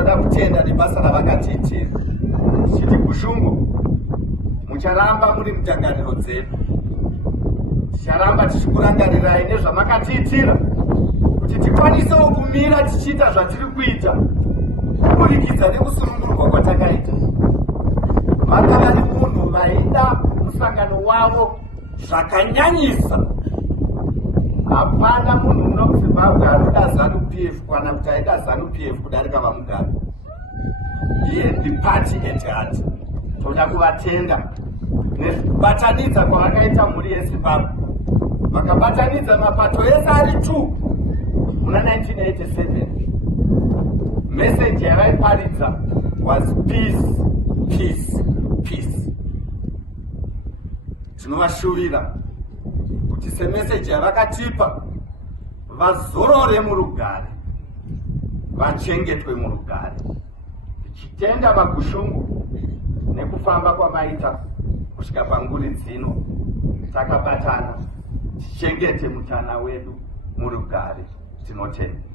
tinoda kutenda nebasa ravakatiitira. Tichiti Gushungu, mucharamba muri mutangariro dzedu. Ticharamba tichikurangarirai nezvamakatiitira kuti tikwanisewo kumira tichiita zvatiri kuita kuburikidza nekusunungurwa kwatakaita. Makava nemunhu vaida musangano wavo zvakanyanyisa. Hapana munhu muno muZimbabwe anoda ZANU-PF kana kuti aida ZANU-PF kudarika vaMugabe. Iye the party at heart. Toda kuvatenda nekubatanidza kwavakaita mhuri yeZimbabwe. Vakabatanidza mapato ese ari 2 muna 1987. Message yavaiparidza was peace, peace, peace. Tinovashuvira kuti semeseji yavakatipa vazorore murugare, vachengetwe murugare. Tichitenda vaGushungu nekufamba kwamaita kusvika panguri dzino. Takabatana tichengete mutana wedu murugare. Tinotenda.